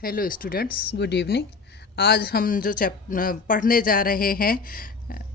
Hello students, good evening. आज हम जो पढ़ने जा रहे हैं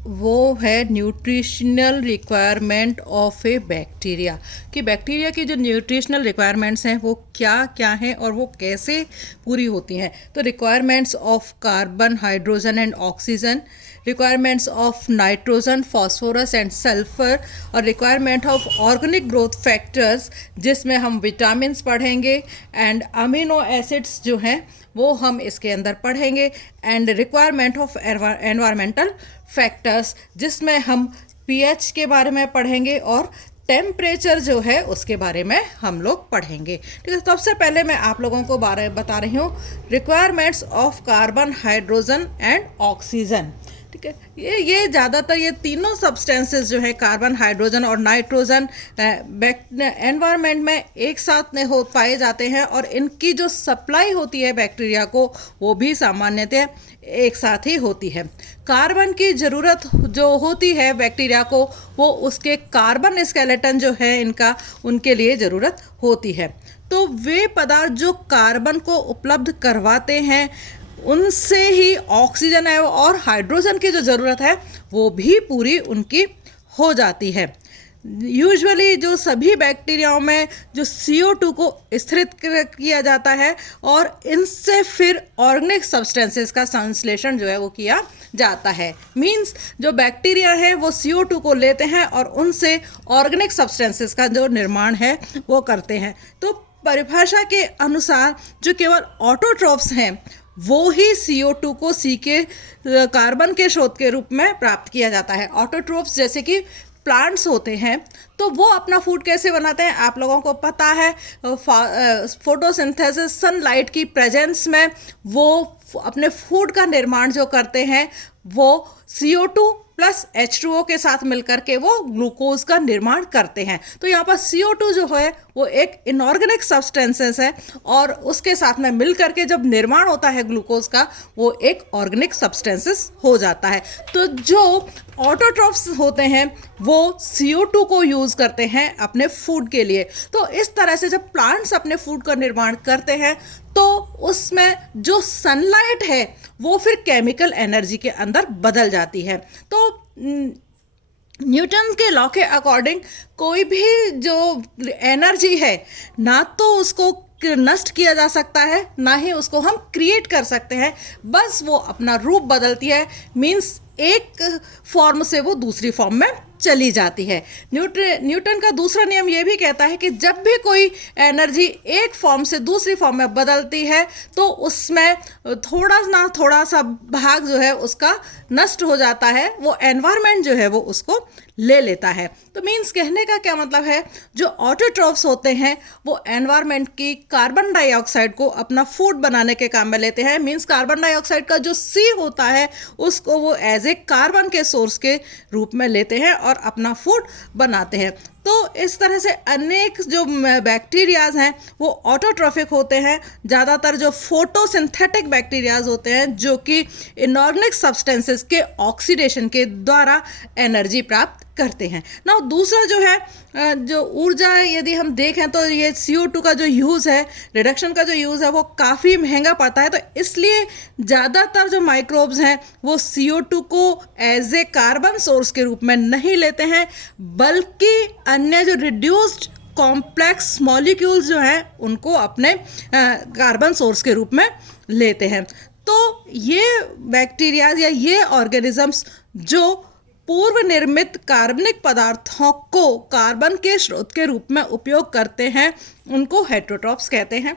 वो है nutritional requirement of A bacteria. कि बैक्टीरिया की जो न्यूट्रिशनल रिक्वायरमेंट्स हैं वो क्या क्या हैं और वो कैसे पूरी होती हैं। तो requirements of carbon, hydrogen and oxygen, requirements of nitrogen, phosphorus and sulphur, और requirement of organic growth factors जिसमें हम विटामिन्स पढ़ेंगे एंड अमीनो एसिड्स जो हैं वो हम इसके अंदर पढ़ेंगे, and requirement of environmental factors जिसमें हम पीएच के बारे में पढ़ेंगे और टेम्परेचर जो है उसके बारे में हम लोग पढ़ेंगे। ठीक है, सबसे पहले मैं आप लोगों को बता रही हूँ requirements of carbon, hydrogen and oxygen. ठीक है, ये ज़्यादातर ये तीनों सब्सटेंसेस जो है कार्बन, हाइड्रोजन और नाइट्रोजन एनवायरनमेंट में एक साथ में हो पाए जाते हैं, और इनकी जो सप्लाई होती है बैक्टीरिया को वो भी सामान्यतः एक साथ ही होती है। कार्बन की ज़रूरत जो होती है बैक्टीरिया को वो उसके कार्बन स्केलेटन जो है इनका, उनके लिए ज़रूरत होती है। तो वे पदार्थ जो कार्बन को उपलब्ध करवाते हैं उनसे ही ऑक्सीजन है और हाइड्रोजन की जो ज़रूरत है वो भी पूरी उनकी हो जाती है। यूजुअली जो सभी बैक्टीरियाओं में जो CO2 को स्थिरित किया जाता है और इनसे फिर ऑर्गेनिक सब्सटेंसेस का संश्लेषण जो है वो किया जाता है। मींस जो बैक्टीरिया है वो CO2 को लेते हैं और उनसे ऑर्गेनिक सब्सटेंसेस का जो निर्माण है वो करते हैं। तो परिभाषा के अनुसार जो केवल ऑटोट्रॉफ्स हैं वो ही CO2 को सी के कार्बन के स्रोत के रूप में प्राप्त किया जाता है। ऑटोट्रोफ्स जैसे कि प्लांट्स होते हैं, तो वो अपना फूड कैसे बनाते हैं आप लोगों को पता है। फोटोसिंथेसिस, सनलाइट की प्रेजेंस में वो अपने फूड का निर्माण जो करते हैं वो CO2 प्लस H2O के साथ मिलकर के वो ग्लूकोज का निर्माण करते हैं। तो यहाँ पर CO2 जो है वो एक इनऑर्गेनिक सब्सटेंसेस है और उसके साथ में मिलकर के जब निर्माण होता है ग्लूकोज का वो एक ऑर्गेनिक सब्सटेंसेस हो जाता है। तो जो ऑटोट्रॉफ्स होते हैं वो CO2 को यूज़ करते हैं अपने फूड के लिए। तो इस तरह से जब प्लांट्स अपने फूड का निर्माण करते हैं तो उसमें जो सनलाइट है वो फिर केमिकल एनर्जी के अंदर बदल जाती है। तो न्यूटन के लॉ के अकॉर्डिंग कोई भी जो एनर्जी है ना तो उसको नष्ट किया जा सकता है ना ही उसको हम क्रिएट कर सकते हैं, बस वो अपना रूप बदलती है। मीन्स एक फॉर्म से वो दूसरी फॉर्म में चली जाती है। न्यूटन का दूसरा नियम ये भी कहता है कि जब भी कोई एनर्जी एक फॉर्म से दूसरी फॉर्म में बदलती है तो उसमें थोड़ा ना थोड़ा सा भाग जो है उसका नष्ट हो जाता है, वो एनवायरनमेंट जो है वो उसको ले लेता है। तो मीन्स कहने का क्या मतलब है, जो ऑटोट्रॉफ्स होते हैं वो एनवायरनमेंट की कार्बन डाइऑक्साइड को अपना फूड बनाने के काम में लेते हैं। मीन्स कार्बन डाइऑक्साइड का जो C होता है उसको वो एज ए कार्बन के सोर्स के रूप में लेते हैं और अपना फूड बनाते हैं। तो इस तरह से अनेक जो बैक्टीरियाज हैं वो ऑटोट्रॉफिक होते हैं। ज़्यादातर जो फोटोसिंथेटिक बैक्टीरियाज होते हैं जो कि इनऑर्गेनिक सब्सटेंसेस के ऑक्सीडेशन के द्वारा एनर्जी प्राप्त करते हैं ना। दूसरा जो है जो ऊर्जा, यदि हम देखें तो ये CO2 का जो यूज़ है, रिडक्शन का जो यूज़ है वो काफ़ी महंगा पड़ता है। तो इसलिए ज़्यादातर जो माइक्रोब्स हैं वो CO2 को एज ए कार्बन सोर्स के रूप में नहीं लेते हैं, बल्कि अन्य जो रिड्यूस्ड कॉम्प्लेक्स मॉलिक्यूल्स जो हैं उनको अपने कार्बन सोर्स के रूप में लेते हैं। तो ये बैक्टीरिया या ये ऑर्गेनिजम्स जो पूर्व निर्मित कार्बनिक पदार्थों को कार्बन के स्रोत के रूप में उपयोग करते हैं उनको हेटेरोट्रॉफ्स कहते हैं।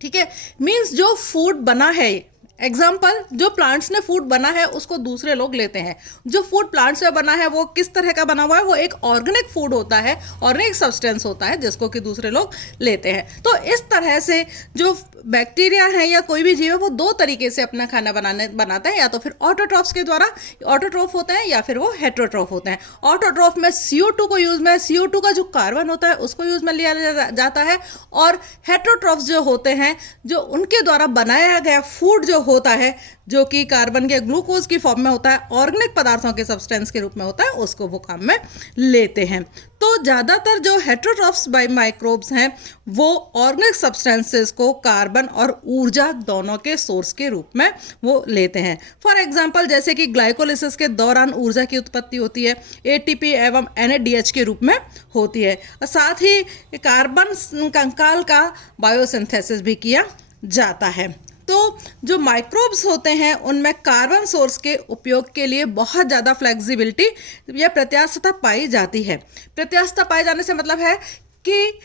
ठीक है, मीन्स जो फूड बना है, एग्जाम्पल जो प्लांट्स ने फूड बना है उसको दूसरे लोग लेते हैं। जो फूड प्लांट्स में बना है वो किस तरह का बना हुआ है, वो एक ऑर्गेनिक फूड होता है, ऑर्गेनिक सब्सटेंस होता है जिसको कि दूसरे लोग लेते हैं। तो इस तरह से जो बैक्टीरिया है या कोई भी जीव है वो दो तरीके से अपना खाना बनाता है, या तो फिर ऑटोट्रॉफ्स के द्वारा ऑटोट्रॉफ होते हैं या फिर वो हेटेरोट्रॉफ होते हैं। ऑटोट्रॉफ में CO2 को यूज में CO2 का जो कार्बन होता है उसको यूज में लिया जाता है, और हेटेरोट्रॉफ्स जो होते हैं जो उनके द्वारा बनाया गया फूड जो होता है जो कि कार्बन के ग्लूकोज की फॉर्म में होता है, ऑर्गेनिक पदार्थों के सब्सटेंस के रूप में होता है, उसको वो काम में लेते हैं। तो ज़्यादातर जो हेटेरोट्रॉफ्स बाय माइक्रोब्स हैं वो ऑर्गेनिक सब्सटेंसेस को कार्बन और ऊर्जा दोनों के सोर्स के रूप में वो लेते हैं। फॉर एग्जांपल जैसे कि ग्लाइकोलिसिस के दौरान ऊर्जा की उत्पत्ति होती है, एटीपी एवं एनएडीएच के रूप में होती है, और साथ ही कार्बन कंकाल का बायोसिंथेसिस भी किया जाता है। तो जो माइक्रोब्स होते हैं उनमें कार्बन सोर्स के उपयोग के लिए बहुत ज़्यादा फ्लेक्सिबिलिटी या प्रत्यास्थता पाई जाती है। प्रत्यास्थता पाए जाने से मतलब है कि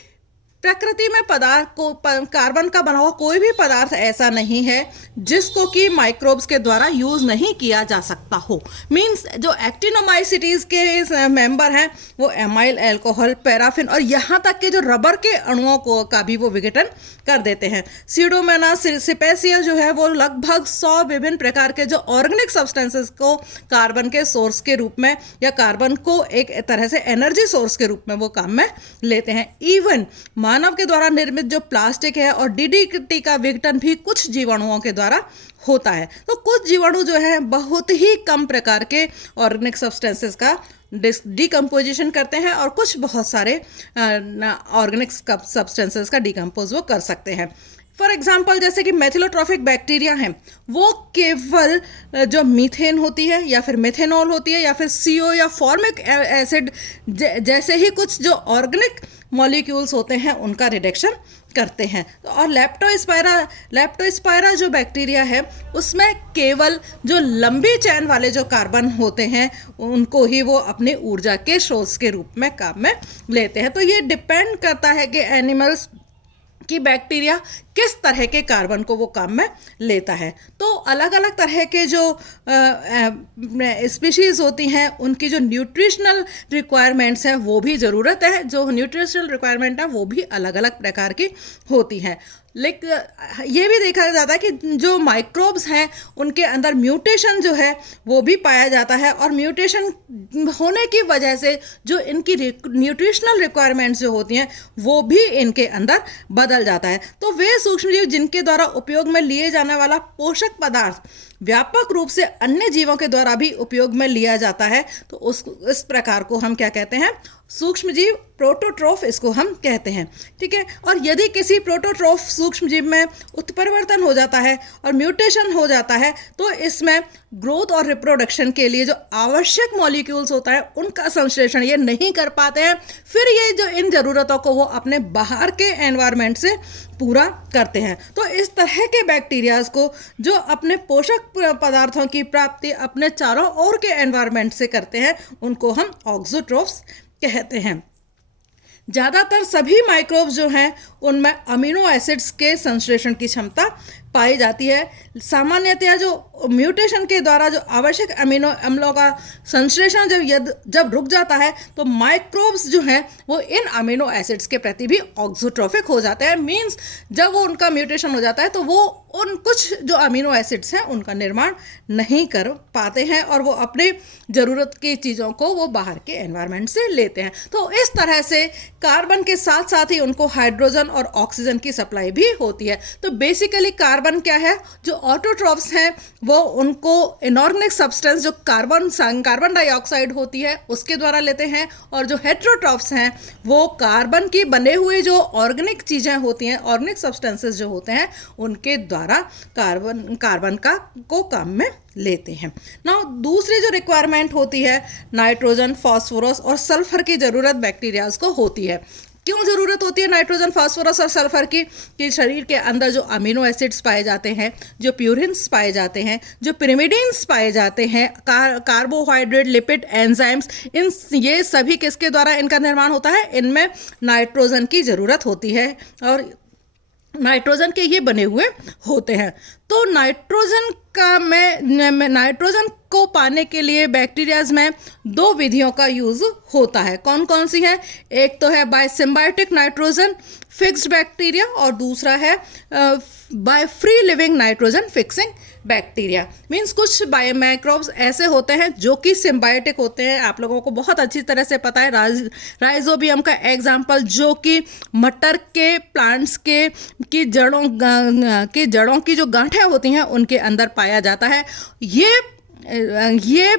प्रकृति में पदार्थ को कार्बन का बना हुआ कोई भी पदार्थ ऐसा नहीं है जिसको कि माइक्रोब्स के द्वारा यूज नहीं किया जा सकता हो। मींस जो एक्टिनोमाइसिटीज के मेंबर हैं वो एमाइल अल्कोहल, पैराफिन और यहाँ तक कि जो रबर के अणुओं को का भी वो विघटन कर देते हैं। सीडोमोनास सिपेसिया जो है वो लगभग 100 विभिन्न प्रकार के जो ऑर्गेनिक सब्सटेंसेस को कार्बन के सोर्स के रूप में या कार्बन को एक तरह से एनर्जी सोर्स के रूप में वो काम में लेते हैं। इवन मानव के द्वारा निर्मित जो प्लास्टिक है और डीडीटी का विघटन भी कुछ जीवाणुओं के द्वारा होता है। तो कुछ जीवाणु जो है बहुत ही कम प्रकार के ऑर्गेनिक सब्सटेंसेस का डिकम्पोजिशन करते हैं और कुछ बहुत सारे ऑर्गेनिक सब्सटेंसेस का डिकम्पोज वो कर सकते हैं। फॉर एग्जाम्पल जैसे कि मेथिलोट्रॉफिक बैक्टीरिया हैं, वो केवल जो मीथेन होती है या फिर मेथेनॉल होती है या फिर CO या फॉर्मिक एसिड जैसे ही कुछ जो ऑर्गेनिक मॉलिक्यूल्स होते हैं उनका रिडक्शन करते हैं। और लेप्टोस्पायरा जो बैक्टीरिया है उसमें केवल जो लंबी चैन वाले जो कार्बन होते हैं उनको ही वो अपनी ऊर्जा के सोर्स के रूप में काम में लेते हैं। तो ये डिपेंड करता है कि एनिमल्स कि बैक्टीरिया किस तरह के कार्बन को वो काम में लेता है। तो अलग अलग तरह के जो स्पीशीज़ होती हैं उनकी जो न्यूट्रिशनल रिक्वायरमेंट्स हैं वो भी ज़रूरत है, जो न्यूट्रिशनल रिक्वायरमेंट है वो भी अलग अलग प्रकार की होती हैं। लेकिन ये भी देखा जाता है कि जो माइक्रोब्स हैं उनके अंदर म्यूटेशन जो है वो भी पाया जाता है, और म्यूटेशन होने की वजह से जो इनकी न्यूट्रिशनल रिक्वायरमेंट्स जो होती हैं वो भी इनके अंदर बदल जाता है। तो वे सूक्ष्मजीव जिनके द्वारा उपयोग में लिए जाने वाला पोषक पदार्थ व्यापक रूप से अन्य जीवों के द्वारा भी उपयोग में लिया जाता है, तो इस प्रकार को हम क्या कहते हैं, सूक्ष्मजीव प्रोटोट्रोफ इसको हम कहते हैं। ठीक है। और यदि किसी प्रोटोट्रोफ सूक्ष्मजीव में उत्परिवर्तन हो जाता है और म्यूटेशन हो जाता है तो इसमें ग्रोथ और रिप्रोडक्शन के लिए जो आवश्यक मॉलिक्यूल्स होता है उनका संश्लेषण ये नहीं कर पाते हैं, फिर ये जो इन ज़रूरतों को वो अपने बाहर के एनवायरनमेंट से पूरा करते हैं। तो इस तरह के बैक्टीरियाज को जो अपने पोषक पदार्थों की प्राप्ति अपने चारों ओर के एनवायरनमेंट से करते हैं उनको हम ऑक्सोट्रोफ्स कहते हैं। ज़्यादातर सभी माइक्रोब्स जो हैं उनमें अमीनो एसिड्स के संश्लेषण की क्षमता पाई जाती है। सामान्यतया जो म्यूटेशन के द्वारा जो आवश्यक अमीनो अम्लों का संश्लेषण जब रुक जाता है तो माइक्रोब्स जो हैं वो इन अमीनो एसिड्स के प्रति भी ऑक्सोट्रोफिक हो जाते हैं। मींस जब वो उनका म्यूटेशन हो जाता है तो वो उन कुछ जो अमीनो एसिड्स हैं उनका निर्माण नहीं कर पाते हैं और वो अपनी ज़रूरत की चीज़ों को वो बाहर के एनवायरनमेंट से लेते हैं। तो इस तरह से कार्बन के साथ साथ ही उनको हाइड्रोजन और ऑक्सीजन की सप्लाई भी होती है। तो बेसिकली कार्बन क्या है, जो ऑटोट्रॉफ्स हैं वो उनको इनऑर्गेनिक सब्सटेंस जो कार्बन डाइऑक्साइड होती है उसके द्वारा लेते हैं, और जो हेटेरोट्रॉफ्स हैं वो कार्बन की बने हुए जो ऑर्गेनिक चीज़ें होती हैं, ऑर्गेनिक सब्सटेंसेस जो होते हैं उनके द्वारा कार्बन को काम में लेते हैं। नाउ दूसरी जो रिक्वायरमेंट होती है नाइट्रोजन, फास्फोरस और सल्फर की ज़रूरत बैक्टीरियाज को होती है। क्यों ज़रूरत होती है नाइट्रोजन, फास्फोरस और सल्फर की? कि शरीर के अंदर जो अमीनो एसिड्स पाए जाते हैं, जो प्यूरिन्स पाए जाते हैं, जो पिरिमिडीन्स पाए जाते हैं, कार्बोहाइड्रेट, लिपिड, एंजाइम्स, ये सभी किसके द्वारा इनका निर्माण होता है? इनमें नाइट्रोजन की ज़रूरत होती है और नाइट्रोजन के ये बने हुए होते हैं। तो नाइट्रोजन को पाने के लिए बैक्टीरियाज में 2 विधियों का यूज होता है। कौन कौन सी है? एक तो है by symbiotic nitrogen fixed bacteria और दूसरा है by free living nitrogen fixing bacteria. Means कुछ बायोमाइक्रोब्स ऐसे होते हैं जो कि सिम्बायोटिक होते हैं। आप लोगों को बहुत अच्छी तरह से पता है राइजोबियम का एग्जाम्पल, जो कि मटर के प्लांट्स की जड़ों की जो गांठें होती हैं उनके अंदर पाया जाता है। ये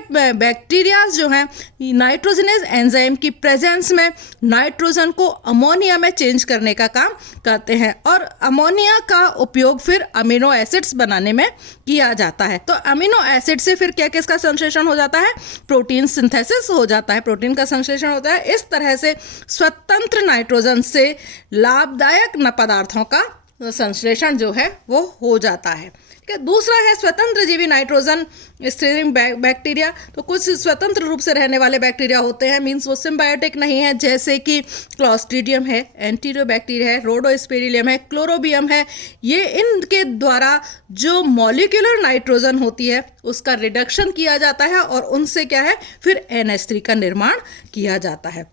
बैक्टीरियाज जो हैं नाइट्रोजनेज एंजाइम की प्रेजेंस में नाइट्रोजन को अमोनिया में चेंज करने का काम करते हैं और अमोनिया का उपयोग फिर अमीनो एसिड्स बनाने में किया जाता है। तो अमीनो एसिड से फिर क्या किसका संश्लेषण हो जाता है? प्रोटीन सिंथेसिस हो जाता है, प्रोटीन का संश्लेषण होता है। इस तरह से स्वतंत्र नाइट्रोजन से लाभदायक पदार्थों का संश्लेषण जो है वो हो जाता है। दूसरा है स्वतंत्र जीवी नाइट्रोजन स्टीयरिंग बैक्टीरिया। तो कुछ स्वतंत्र रूप से रहने वाले बैक्टीरिया होते हैं, मीन्स वो सिम्बायोटिक नहीं है, जैसे कि क्लॉस्ट्रीडियम है, एंटीरियोबैक्टीरिया है, रोडोस्पेरिलियम है, क्लोरोबियम है। ये इनके द्वारा जो मॉलिक्यूलर नाइट्रोजन होती है उसका रिडक्शन किया जाता है और उनसे क्या है फिर NH3 का निर्माण किया जाता है।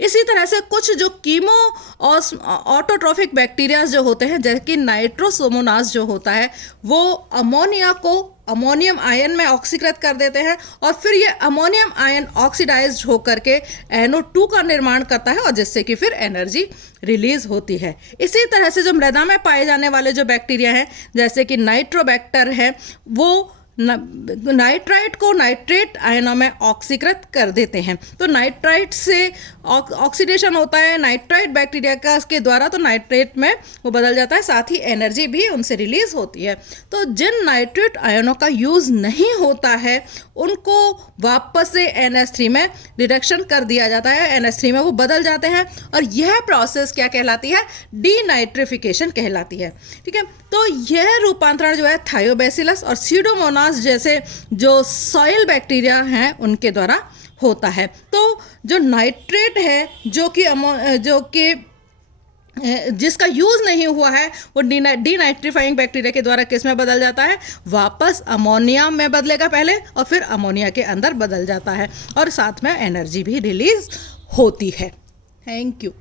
इसी तरह से कुछ जो कीमो और ऑटोट्रॉफिक बैक्टीरिया जो होते हैं, जैसे कि नाइट्रोसोमोनास जो होता है, वो अमोनिया को अमोनियम आयन में ऑक्सीकृत कर देते हैं और फिर ये अमोनियम आयन ऑक्सीडाइज्ड होकर के NO2 का निर्माण करता है और जिससे कि फिर एनर्जी रिलीज होती है। इसी तरह से जो मृदा में पाए जाने वाले जो बैक्टीरिया हैं, जैसे कि नाइट्रोबैक्टर है, वो नाइट्राइट को नाइट्रेट आयनों में ऑक्सीकृत कर देते हैं। तो नाइट्राइट से ऑक्सीडेशन होता है नाइट्राइट बैक्टीरिया का के द्वारा, तो नाइट्रेट में वो बदल जाता है, साथ ही एनर्जी भी उनसे रिलीज होती है। तो जिन नाइट्रेट आयनों का यूज़ नहीं होता है उनको वापस से NH3 में रिडक्शन कर दिया जाता है, NH3 में वो बदल जाते हैं और यह प्रोसेस क्या कहलाती है? डीनाइट्रिफिकेशन कहलाती है। ठीक है, तो यह रूपांतरण जो है थायोबैसिलस और सीडोमोनास जैसे जो सॉइल बैक्टीरिया हैं उनके द्वारा होता है। तो जो नाइट्रेट है जो कि जिसका यूज़ नहीं हुआ है वो डीनाइट्रीफाइंग बैक्टीरिया के द्वारा किस में बदल जाता है? वापस अमोनिया में बदलेगा पहले और फिर अमोनिया के अंदर बदल जाता है और साथ में एनर्जी भी रिलीज होती है। Thank you.